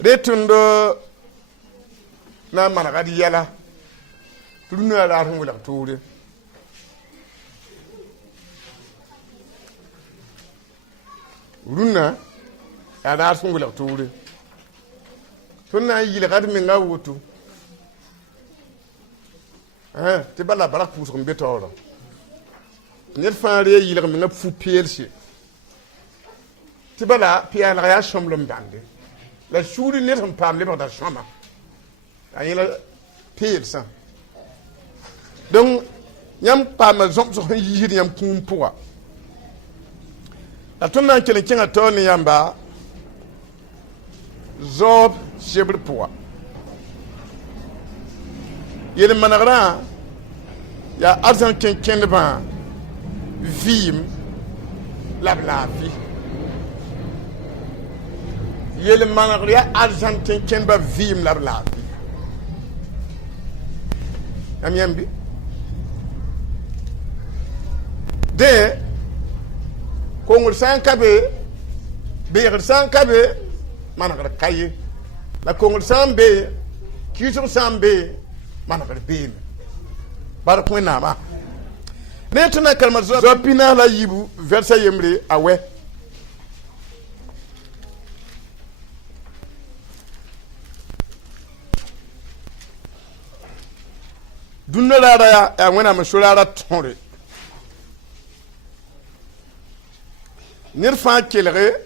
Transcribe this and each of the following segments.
retundo na managadi yala tunu ala arhum wala tuure runa ala arhum wala tuure tunna yile gad min nga wutu te bala barak pus ko betoro net faare yile min nga fu pielsi te bala piala ya somlom dande la shuri net on pam le da shama ayila pielsa donc yam pam zom so yiri yam kumpuwa la tunna kele kinga toni yamba zob shebre puwa yele managra ya arzan ken ba vim la vie yele managra ya arzan ken ba vim la vie am yambi de kongol san kabe be san kabe managra kaye la kongol san be kisur san be managra be bar ko na ma ne tuna kalmar zo pina la yibu verset yemre awe dunna la ya wena ma shurara tonre nirfa kelere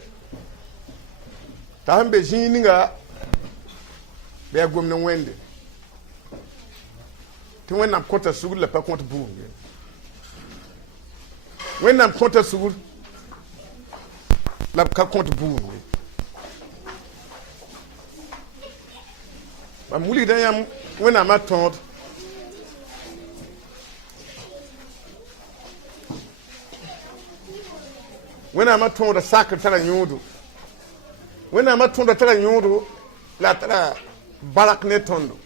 ta hambe jininga be gomna wende ti wena kota sugul la pa compte bu wena kota sugul la ka compte bu ba muli da yam wena ma tont wena ma tont da sakre tala nyudu wena ma tont da tala nyudu la tala barak ne tondo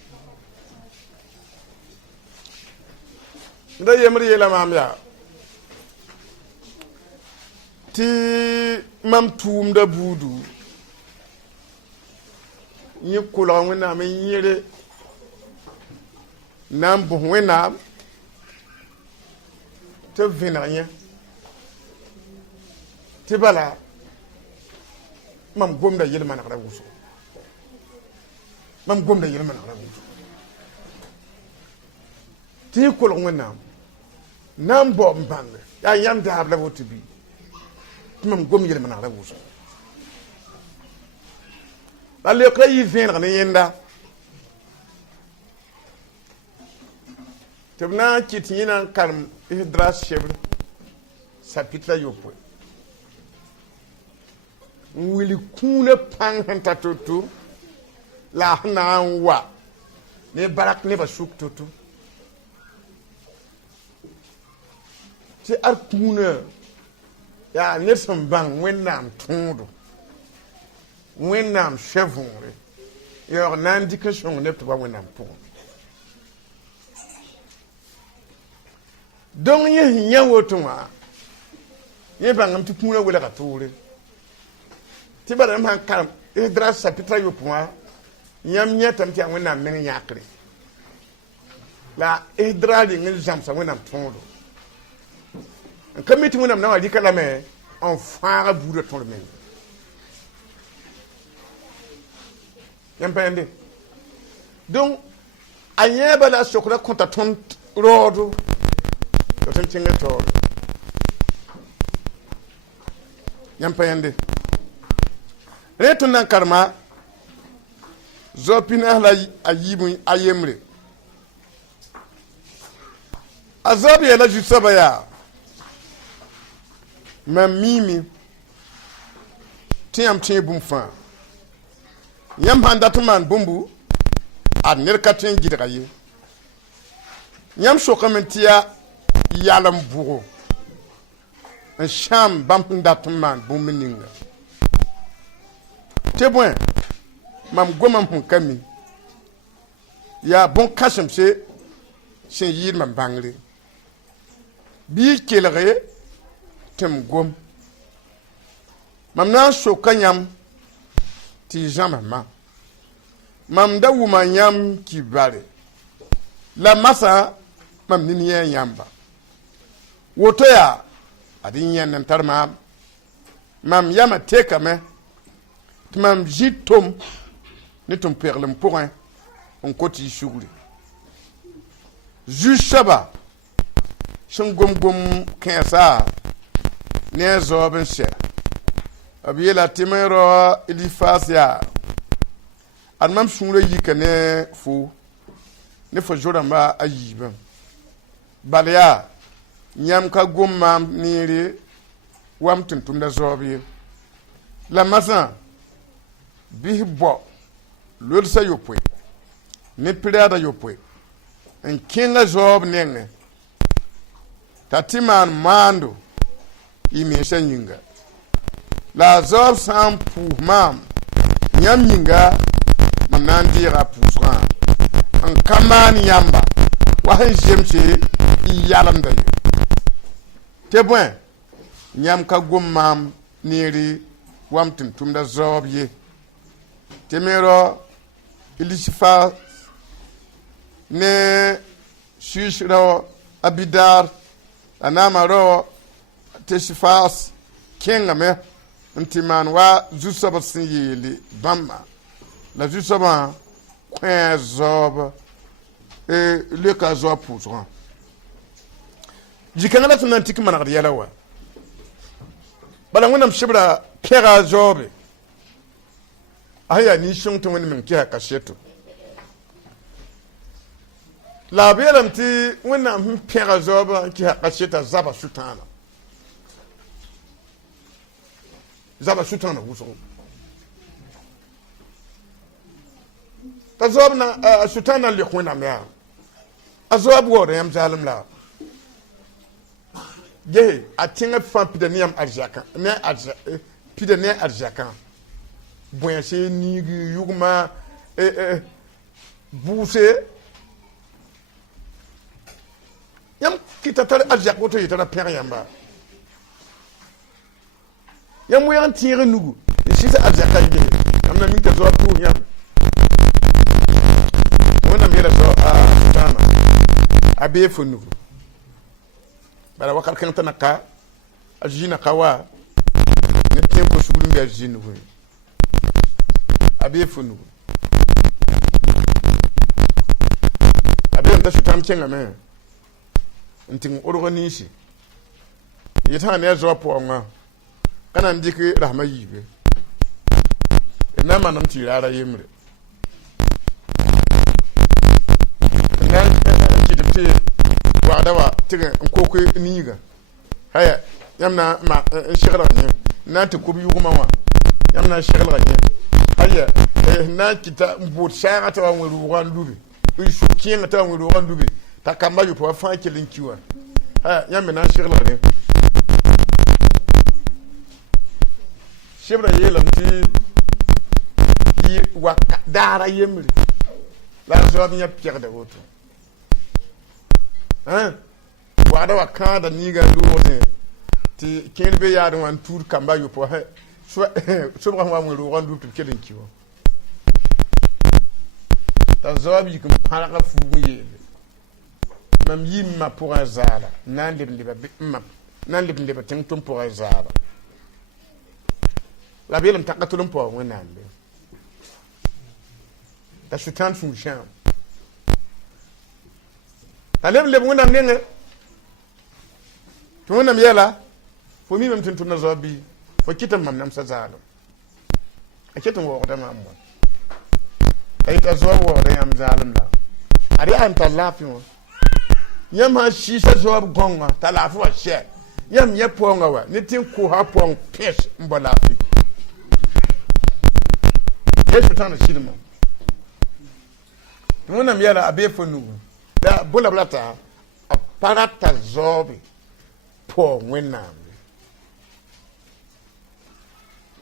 nda yemri yela mam ya ti mam tuum da budu ni kula wena me yere nam bu wena te vinanya ti bala mam gomda yel man akra wuso mam gomda yel man akra wuso ti kula wena nam bo mbang ya yam da habla wotibi mam gom yel man akra wuso la le kay yi vin ne yenda tebna kitina kalm idras chebre sapitra yopo wili kuna pang hanta tutu la na wa ne barak ne ba suk tutu ti arkuna ya ne sambang wennam tundu wennam chevonre yor n'indication ne to ba wennam pour donc ye nyawotuma ye bangam ti kuna wala ka tore ti bara man karam idras sapitra yopwa nyam nyatam ti wennam men yakre la idrali ngel jamsa wennam tondo kamiti wennam na wadi kala me en fara bout de ton men yempende donc anyeba la sokra konta ton rodo to tan cinga to yempende reto nan karma zopina la ayibu ayemre azabi la jusaba ya mamimi tiam tibum fa yam handatman bumbu ad nerkatin gidraye yam shokamentiya yalam bugo un sham bam handatman bumninga tebon mam gomam hun kami ya bon kasam se yir mam bangre bi kelere tem gom mam na shokanyam ti jamama mam da wuma yam ki bare la masa mam nin yen yamba woto ya adin yen nan tarma mam yama teka me mam jitom ni tum perlem pourrin on koti shugli ju shaba shin gum kensa ne zobin she abiyela timero ilifasia an mam shunre yika ne fu ne fo joramba ayiba balya nyam ka gumma niri wam tuntum da zobi la masa bihbo lol sa yopwe ne pirada yopwe en kinga zob nenge tatiman mando imesha nyinga la zob sam pour mam nyam nyinga manandi ra pusra an kamani yamba wa han jemche yalam da te bon nyam ka gumam niri wam tuntum da zob ye temero ilishifa ne shishro abidar anamaro teshifas kengame ntiman wa jusaba sinyeli bamma la jusaba kwen zob e le ka zob pouson jikangala tunantik manar yalawa bala ngunam shibra kera zobe aya ni shung tun wani min kiha kasheto la belam ti wannan pera zoba kiha kasheta zaba sutana wuso ta zob na sutana li khuna me azob wo da yam zalim la je atinga fa pidaniam arjaka ne arja pidane arjaka boya se ni yugma bouse yam kitatar arjak woto yitara pere yamba yam wo yan tire nugu ci sa arjaka ide am na min ka zo pour yam wona mera so tana abe fo nugu bala wakal kan tanaka ajina kawa ne tempo sugulu mbi ajina nugu abe fo nugu abe nda shutam chenga me nting organisi yita ne zo po nga kana ndiki rahma yibe ina manam tirara yemre nan kidipti wadawa tiga nkoko niga haya yamna ma shigala ne na ta kubi yuguma wa yamna shigala ne haya na kita mbot shara ta wa ruwan dubi ishu kiyen ta wa ruwan dubi ta kamba yu po fa kelin kiwa haya yamna na shigala ne shibra yelam ti yi wa dara yemri la zo nya pierda woto wada wa kada niga duwote ti kelbe ya wan tour kamba yu po he so bra wa mu ruwan dubi kelin kiwa ta zo bi kum para ka fu ye mam yimma pour azala nan liba mam nan liba tin tum pour azala la bilam takatulum po wonam be ta shutan fu sham alem le wonam nenge to wonam yela fo mi mem tin na zobi fo kitam mam nam sa zalo a kitam wo da mam ay ta zo wo da yam zalim la ari an ta lafi mo yam ha shi sa zo gonga ta lafi wa she yam ye ponga wa ni tin ko ha pon pes mbalafi yesu tana shidimo tuna miela abefo nugu da bola blata aparata zobi po wenam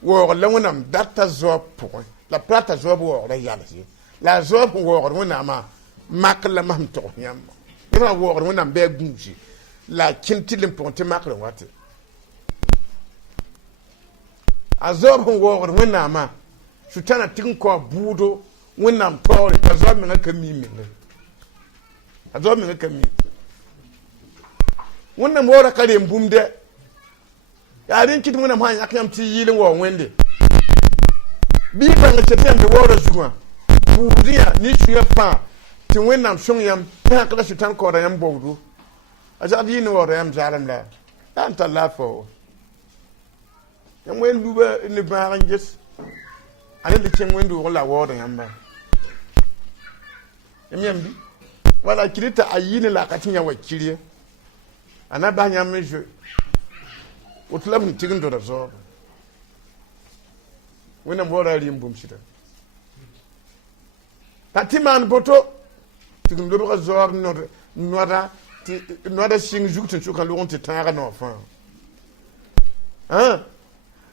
wo lewonam data zob po la plata zob wo la yalasi la zob wo wenama makla mam to yam ina wo wenam be gunji la kintilim ponte makla wate azob wo wenama sutana tin ko budo wẽnnaam taoore a zoab mengã ka mi menge a zoab mengã ka mi wẽnnaam waoora ka rem bũmb dɛ yaa rẽ kɩt wẽnnaam sã n yãk yãmb tɩ yɩɩl n wao wẽnde bɩ y bãng set yãmb tɩ waoorã zugã buud yã ne sũyã fãa tɩ wẽnnaam sõng yãmb tɩ sãn ka la sɩtãn kaoodã yãmb baoodo a zagd yɩ ne waoodã yãmb zaalem la yaa n tar laafã wa yãmb wẽn luba ne bãag n ges a ne le kẽng wẽn-doog la waoodã yãmba yãmb yãmb bɩ wala kɩr t'a a yɩ ne la a ka tɩ yã wa kir ye a na bas yãmb me zoe woto la b sẽn tɩg n doda zaooga wẽnnaam waoora a rɩɩm bũmb sɩda pa tɩ maan boto tɩg n lobga zaoog noada sɩng zug tɩ sʋkã lʋg n tɩ tãaga nao fãa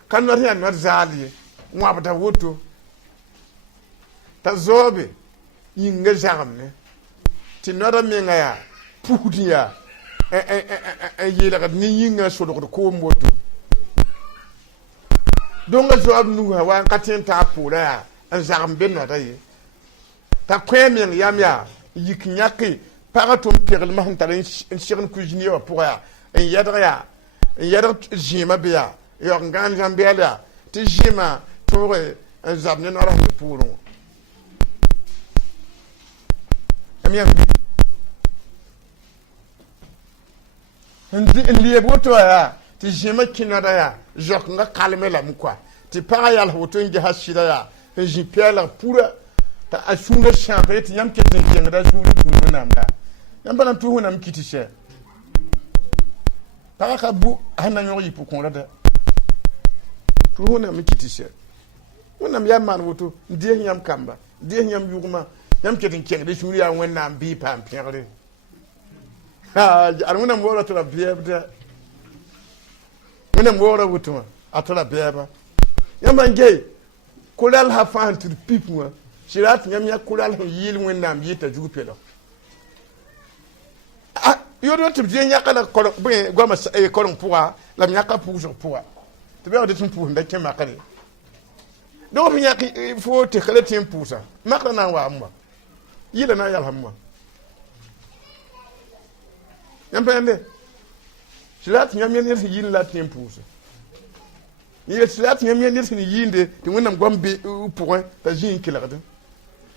ka noad yaa noad zaal ye wãbda woto t'a zaoobe yĩnga zagemne tɩ noada menga yaa pusd yaa n yeelgd ne yĩngã solgd koom woto donga zoab nugã wa n ka tẽ n taa pʋʋra yaa n zagem be noada ye t'a kõ meng yam yaa yik yãke pagã tʋm peglmã sẽn tar n segn cuisinier wã pʋgã yaa n yɛdg zĩimã be yaa yaoog n gãan zãn-bɛɛl yaa tɩ zĩmã tõoge n zab ne noara sẽn pʋʋrẽ wã yam yãmb n leeb woto wã yaa tɩ zĩmã kĩnada yaa zoak n ga kalme lame koa tɩ pagã yals woto n gesa sɩda yaa n zĩ pɛɛlg pura t'a a sũurã sãampa ye tɩ yãmb ket n kẽngda sũurã tũud wẽnnaam la yãmb bala n tʋʋs wẽnnaam kɩ tɩ sɛ pagã ka bu sẽn na yõg yɩ pʋ-kõora da tʋʋs wẽnnaam n kɩ tɩ sɛ wẽnnaam yaa maan woto n dees yãmb kamba n dees yãmb yʋgmã yãmb ket n kẽngd sũur yaa wẽnnaam bɩ y paam pẽgre ad wẽnnaam waoora tɩ ra bɛɛb dɛ wẽnnaam waoora woto wã a tɩ ra bɛɛba yãmb n gee koral-sã fãa sẽn tɩ d pip wã sɩ raa tɩ yãmb yã koral sẽn yɩɩl wẽnnaam yɩ t'a zug pelg yod tɩ b dɩ yãka la goamã koreng pʋga la b yãka pʋʋsg pʋga tɩ b yaood tɩ n pʋʋsn da kẽ makre donc f yãk fo tɩ ka la tɩ n pʋʋsa makra na n waam wa yɩla na n yalsam wa yãmb pẽende sɩ raa tɩ yãmb yẽ ned sẽn yɩɩn la tɩ n pʋʋsa sɩ raa tɩ yãmb yẽ ned sẽn yɩɩnde tɩ wẽnnaam goam be pʋgẽ t'a zĩ n kelgdẽ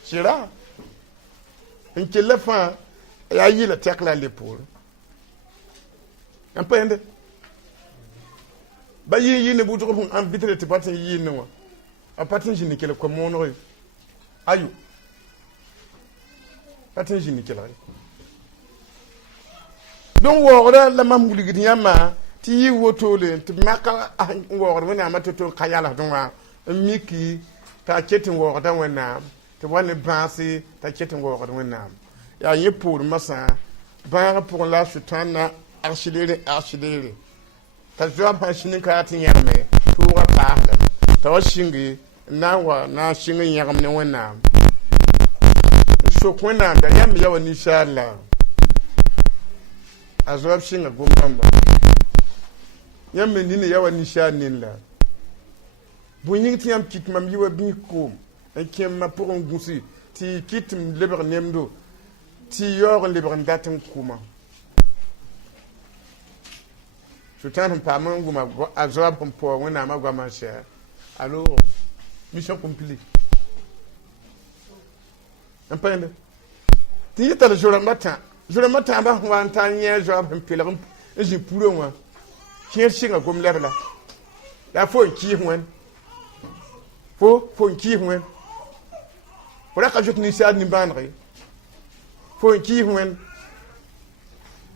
sɩ raa n kell fãa yaa yɩla tɛk la a le poore yãmb pẽende ba yɩɩne bʋʋtg b sẽn ãn bɩtre tɩ pa tɩ n yɩɩne wã a pa tɩ n zĩnd kell koa-mooneg ye ayo pa tɩ n zĩnd kelg ye donc waoogrã la mam wilgd yãmbã tɩ yɩ wotole tɩ b maka n waoogd wẽnnaamã tɩ tol ka yalsdẽ wã n miki t'a ket n waoogda wẽnnaam tɩ wa ne bãase t'a ket n waoogd wẽnnaam yaa yẽ poormã sã bãagã pʋgẽ la a sʋtãan na agsileere t'a zoab sã sĩn n ka yaa tɩ yãgme tʋʋgã paasdame t'a wa sĩnge n na n sɩng n yãgem ne wẽnnaam n sok wẽnnaam da yãmb ya wa ninsaal la a zoab sɩnga gom bãmba yãmb me nina ya wa ninsaal nin la bõe yĩng tɩ yãmb kɩt mam yɩ wa bĩs koom n kẽmma pʋgẽ n gũsi tɩ kɩt m lebg nemdo tɩ yaoog n lebg n dat n kʋma sʋtãan sẽn paam n gʋma a zoab sẽn paoog wẽnnaamã goamã n sɛ alors mission accomplie n pẽende tɩ yɩ tall zo-rãmbã tãabã sẽn wa n tar n yẽ zoab sẽn pelg n zĩ purã wã kẽer sɩnga gom lɛb la yaa fo n kɩɩs wẽn fo n kɩɩs wẽn fo ra ka zoet ninsaal nimbãaneg ye fo n kɩɩs wẽn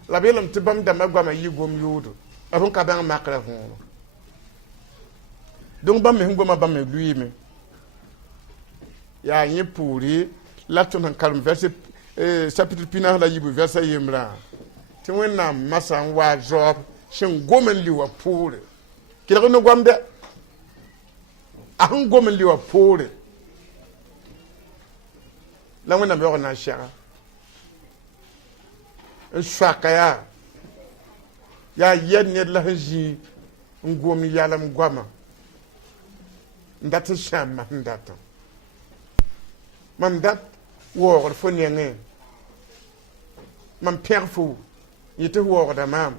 la b yeelame tɩ bãmb dãmbã goamã yɩ gom yoodo b sẽn ka bãng makra võoro donc bãmb me sẽn goma bãmb me luiime yaa yẽ poore la tõnd sẽn karem chapitre pinãs la yibu vɛrsa yembrã tɩ wẽnnaam masã n wa zaoab sẽn gom n li wa poore kelg ne goam dɛ a sẽn gom n li wa poore la wẽnnaam yaoog na n sɛga n soaka yaa yɛd ned la sẽn zĩ n gom yalem goamã n dat n sãam mas n datã mam dat woogr fo nengẽ mam pẽg fo yɩ tɩ woogda maam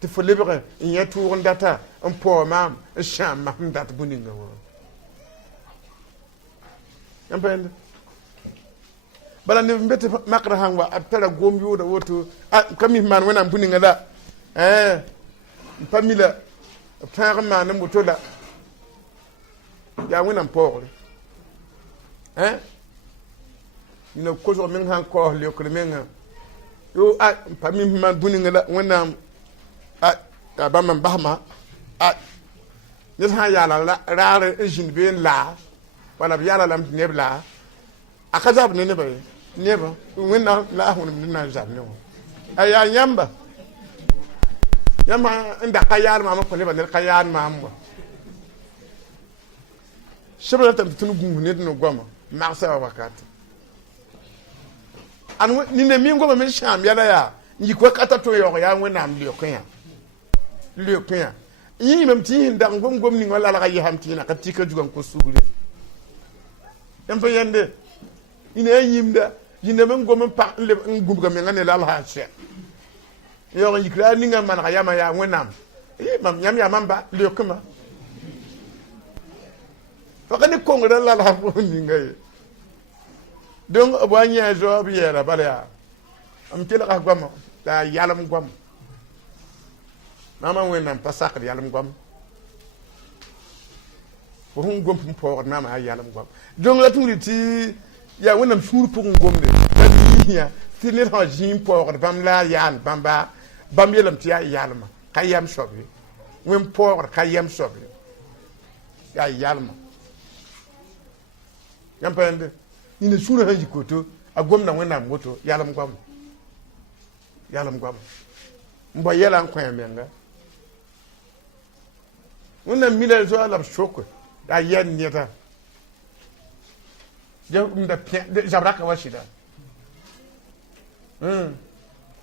tɩ fo lebg n yẽ tʋʋg n data n paoo maam n sãam mam n dat bũ ninga wã yãmb pa yẽnde bala neb n be tɩ makr sãn wa b tara gom yʋʋda woto ka mis maan wẽnnaam bũ ninga la n pa mi la b tãag n maan n woto la yaa wẽnnaam paoogre yĩna kosg meng sãn kaoos leokr menga yo n pa mis maan bũ ninga la wẽnnaam a bãmb n basma ned sã n yaala raar n zĩnd bee n laa wala b yaala lame tɩ neb laa a ka zab ne nebã ye nebã wẽnnaam la a wẽnem ne na n zab ne wã a yaa yãmba yãmb n da ka yaal maam n kõ nebã ned ka yaal maam wa sẽb ratame tɩ tõnd gũus ned no goama magsã wa wakate nina min goma me sãam yɛla yaa n yik wakata tɩ yaoog yaa wẽnnaam leokẽ yã yĩmame tɩ yĩsn dag n gom ning wã lalga yɩsam tɩ yẽna ka tika zugã n kõ sugre yãmb pa yẽnde yĩna yaa yĩmda yĩname n gom n gũbga menga ne la alsã sɛ yaoog n yikra a ninga n manega yama yaa wẽnnaam yãmb yaa mam ba leokẽma fa ka ne kongra lalga fo ninga ye donc b wa yẽ zoab yɛɛra bala yaa m kelga goama la yalem goam maama wẽnnaam pa sakd yalem goam fo sẽn gom n paoogd maama yaa yalem goam donc la tũudi tɩ yaa wẽnnaam sũur pʋgẽ gomde la yĩsã tɩ ned sã zĩig n paoogd bãmb la a yaan bãmba bãmb yeelame tɩ yaa yalma ka yam soab ye wẽn paoogd ka yam soab ye yaa yalma yãmb pa yẽnde yĩna sũurã sãn yik woto a gomda wẽnnaam woto yalem goam n bao yɛla n kõ menga wẽnnaam mila zoa la b soke a yɛd neda zab raka wa sɩda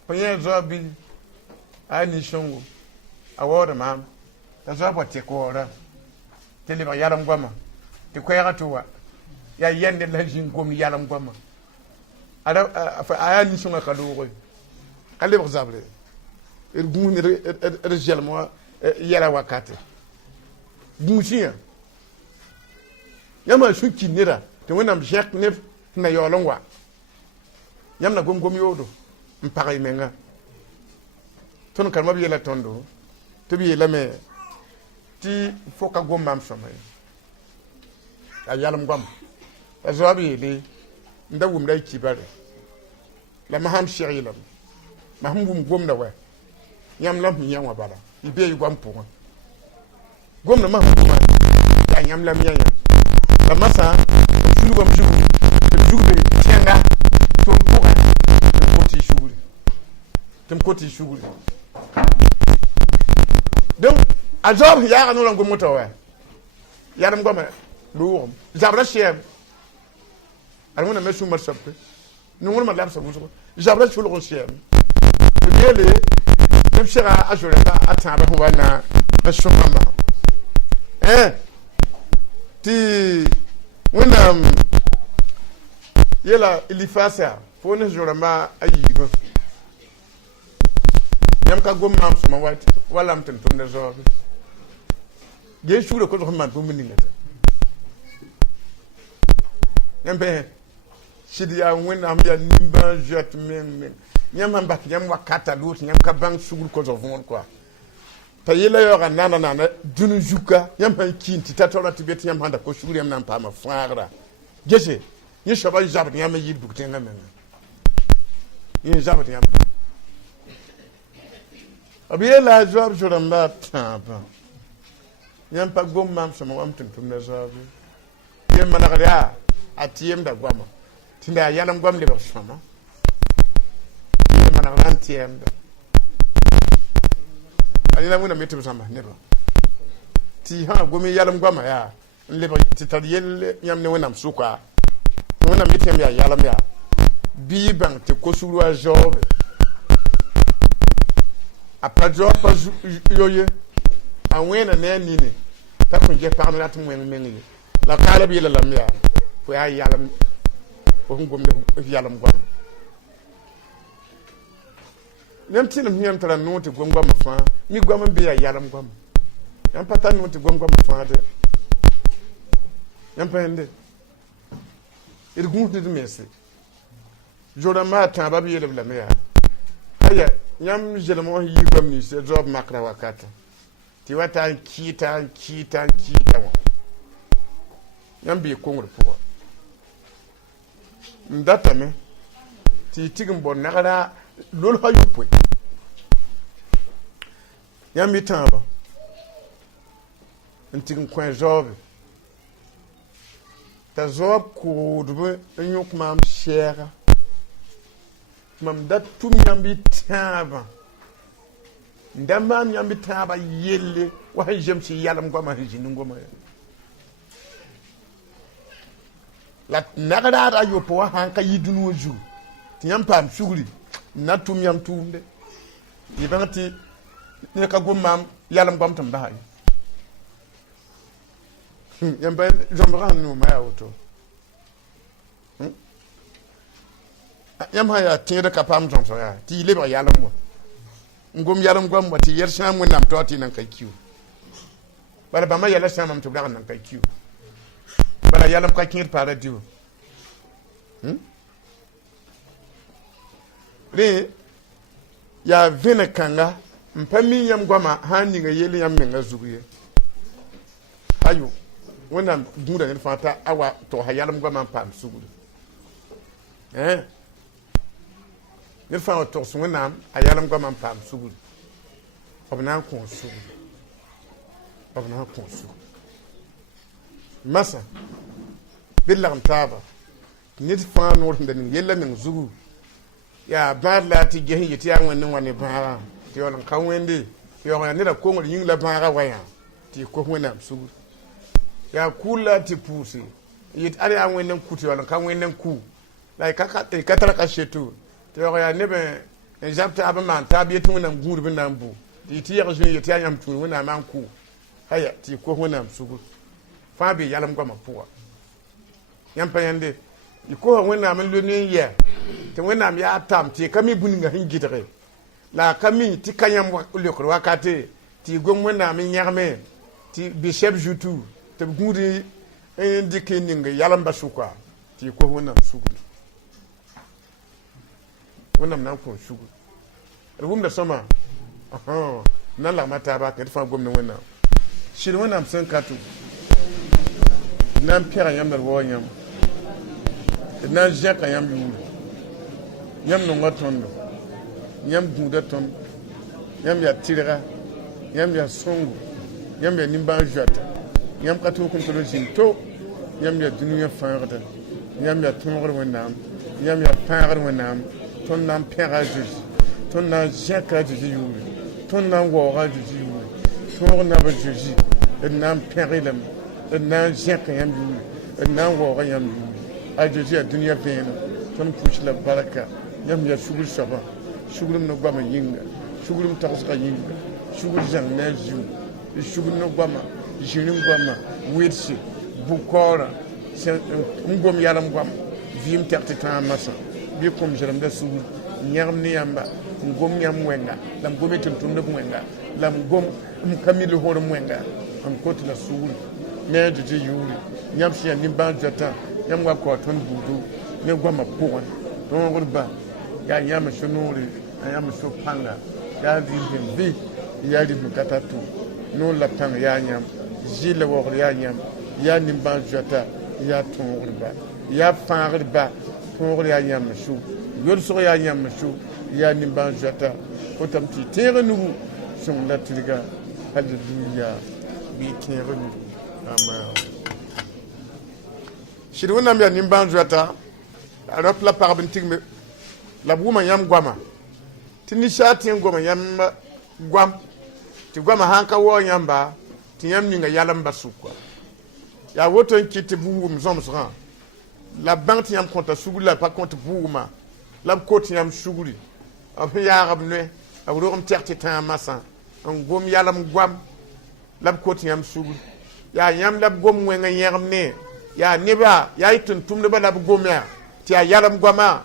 fo yẽ zoa bɩ a nin-sõngo a waooda maam t'a zoa pa tek waoora tɩ lebg yalem goama tɩ koɛɛga tɩ wa yaa yɛd ned la zĩn gom yalem goama a yaa nin-sõngã ka looge ka lebg zabre d gũus ned zɛlem wã yɛla wakate gũusẽ yã yãmb a sũ kin neda tɩ wẽnnaam zẽk neb tɩ na yaool n wa yãmb na gom yoodo n pag y menga tõnd karema b yeela tõndo tɩ b yeelame tɩ fo ka gom maam sõma ye a yalem goam a zoab yeele n da wʋmda y kibare la masãm seg yeelame masẽm wʋm gomda wɛ yãmb la m yã wã bala y bee y goam pʋgẽ gomda masẽm wʋma yaa yãmb la m yã yã la masã m sulgame zugu tɩ m zugbe tẽnga tɩ m pʋgẽ tɩ m kot y sugre donc a zoab sẽn yaaga noorã n gom wẽta wɛ yadem goame loogem zabra sɛɛm ad wẽnnaam me sũmã soabke nungr labsa wʋsgo zabra sulg n sɛɛm tɩ b yeele tɩ b sega a zorɛka a tãabã sẽn wa na n sõkãmba tɩ wẽnnaam yela ilifasa fo ne zorãmba a yiigã yãmb ka gom maam sõma wala m tɩ n tʋmda zaoobe gee sugrã kosg sẽn maan bũmb ninga ta yãmb bẽ sɩd yaa wẽnnaam yaa nimbã zoɛt meng yãmb sãn bas yãmb wakata loog tɩ yãmb ka bãng sugr kosg võor koa t'a yella yaoogã naana dũni zuka yãmb sãn kiin tɩ ta taoorã tɩ be tɩ yãmb sãn da ko sugr yãmb na n paama fãagra gese yẽ soaba zabd yãmb n yɩɩd bug tẽngã menga yẽ zabd yãmb b yeela a zoab zorãmba a tãabã yãmb pa gom maam sõma wam tɩ n tʋmda zoabe yẽ manegr yaa a tɩɩmda goama tɩ nda yalem goam lebg sõma yẽ manegr n tɩɛmda a yẽla wẽnnaam me tɩ b zãmbs nebã tɩ sã gom yalem goama yaa n lebg tɩ tar yell yãmb ne wẽnnaam sʋka wẽnnaam yetɩ yãmb yaa yalem yaa bɩ y bãng tɩ kosugr wa zaoobe a pa zaoab pa yoye a wẽna ne a nine t'a kõn ges pagm rat n wẽng meng ye la kaala b yeela lame yaa fo ya yalam fo ngom de yalam gwam nem tinam nyam tara no te gwam gwam fa mi gwam be ya yalam gwam yam pata no te gwam gwam fa de yam pende il gunde de messe joda ma ta ba bi yele la me ya aya nyam jelmo yi gwam ni se job makra wakata ti wata kita wa nyam bi kongor po ndata me ti tigin bon nagara lol ha yupo nyam bi tamba ntigin kwen job ta job ko dube nyuk mam shera mam dat tum nyam bi tamba ndamba nyam bi tamba yelle wa jem ci yalam goma hijini ngoma la nagada da yopo wa hanka yidunu ju tinyam pam suguri na tum yam tumde yibangati ne ka gomam yalam gom tam bahay yam bay jombran no ma auto yam haya tinyada ka pam jom so ya ti leba yalam mo ngom yalam gom wati yer sham mo nam toti nan kai kiu bara ba ma yala sham am to bla nan kai kiu bara yalam ka kinir para diu re ya vena kanga mpami yam gwama hani nga yele yam menga zuguye ayo wona dunda ne fata awa to hayalam gwama pam sugulu ne fa to so wona hayalam gwama pam sugulu obna ko sugulu obna ko sugulu masa billam taba nit fa no wonde ni yella men zugu ya bar la ti gehin yiti an wannan wani bara ti yon kan wende yo ne da kongol yin la bara waya ti ko wona sugu ya kula ti pusi yit ari an wannan kuti yon kan wannan ku lai kaka te katara ka shetu ti yo ya ne be japta aba man tabi tu nan gurbi nan bu ti ya jun yiti an yam tu wona man ku haya ti ko wona sugu fa be yalam goma puwa yam payande iko wona man lo ne ya te wona mi atam ti kami buninga hingitre la kami ti kanyam le ko wakate ti gom wona mi nyarme ti bishep jutu te gudi indike ninga yalam basuka ti ko wona sugu wona nan ko sugu rubum da sama nan la mata ba ka fa gom ne wona shi wona am san katu nan pera yam da wonyam nan jaka yam yam no ngatondo yam guda ton yam ya tirira yam ya songo yam ya nimba jata yam katu kun to jinto yam ya dunya faarda yam ya tonor wenam yam ya paar wenam ton nan pera jus ton nan jaka jus yuri ton nan wora jus yuri ton na ba jus nan perilam nan jaka yam yuri nan wora yam yuri a jus ya dunya pena ton pushla baraka yam ya shugul shaba shugulum no gbama yinga shugulum taxka yinga shugul jang na ju shugul no gbama jinim gbama wirsi bukora ngom yalam gbam vim terti ta masa bi kom jeram da su nyam ni yamba ngom yam wenga lam gometum tumdo wenga lam gom kamilu hor wenga am koti la suul ne de yuri nyam sia ni ban jata nyam wa ko ton budu ne gbama powan don gorba ya nyama shunuri ayama so panga ya vi ya di mukatatu no la panga ya nyam jile wo ya nyam ya nimban jota ya tonurba ya fangrba tonur ya nyam shu yol so ya nyam shu ya nimban jota otam ti tere nu son la triga hallelujah bi tere nu amen shiruna mi nimban jota arop la parbintig me la buma yam gwama tini shati ngoma yam gwam ti gwama hanka wo yamba ti yam ninga yalam basukwa ya woto kiti buum zomsran la banti yam konta sugul la pa konta buuma la koti yam suguri af yarab ne awrom terti tan masa ngom yalam gwam la koti yam sugul ya yam la gom wenga yaram ne ya neba ya itun tum neba na gomya ti ya yalam goma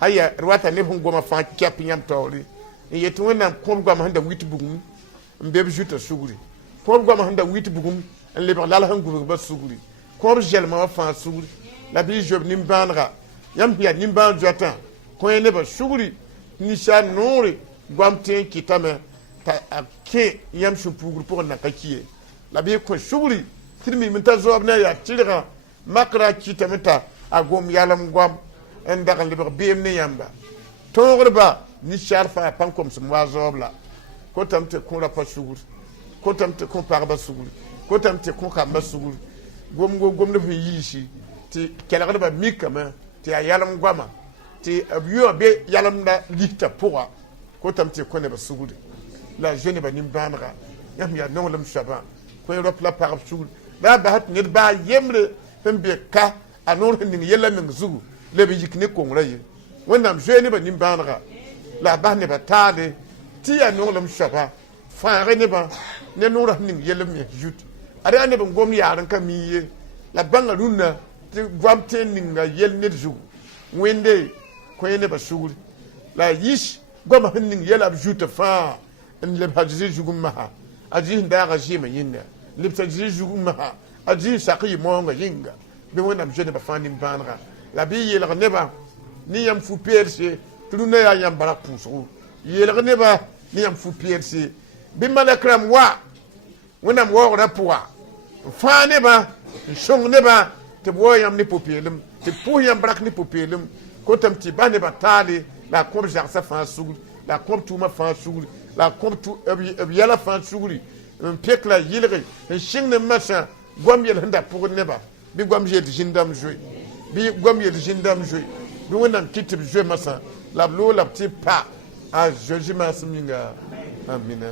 haya rwata ne hun goma fa kap nyam tawli yetu wona ko goma handa wit bugum mbeb juta suguri ko goma handa wit bugum en le lal hangu ba suguri ko gel ma fa suguri la bi job nim banra yam biya nim ban jota ko ne ba suguri ni sha nore gwamte kitame ta ke yam shu pugur pour na kakiye la bi ko suguri tirmi min ta zob na ya tira makra kitamita agom yalam gwam en dagal libe biem ne yamba togrba ni sharfa pankom sum wazobla ko tamte ko ra pa sugur ko tamte ko parba sugur ko tamte ko kamba sugur gom ne fi yishi ti kelaga ba mikama ti yalam gwama ti abiyo be yalam na lita poa ko tamte ko ne ba sugur la jeune ba nimbanra yam ya non lam shaba ko rop la par sugur da ba hat ne ba yemre fembe ka anor hin yella min zugu le bi yikne kongraye wonam jeune ba nimbanra la ba ne ba tale ti ya non lam shaba fa ne ba ne nora hin yella mi jut ada ne ba ngom yaran ka miye la banga lunna ti gwamte ninga yel ne zugu wende ko ne ba sugur la yish goma hin yella jut fa en le hadji zugu maha aji ndaga jima yinda lipta jugu maha aji saqi monga yinga be wona mjene ba fani mbanra la bi yela neba ni yam fu perse tuluna ya yam bara puso yela neba ni yam fu perse bi malakram wa wona mo wora puwa fa neba shong neba te bo yam ni popelum te pu yam brak ni popelum ko tam ti ba neba tali la kom jar sa fa sugul la kom tuma fa sugul la kom tu yala fa suguli pekla yilri shingne masa gwam yel handa pour neba bi gwam je de jindam joy bi gwam yel jindam joy bi wonam kitib joy masa la blo la petit pa a joji masminga amina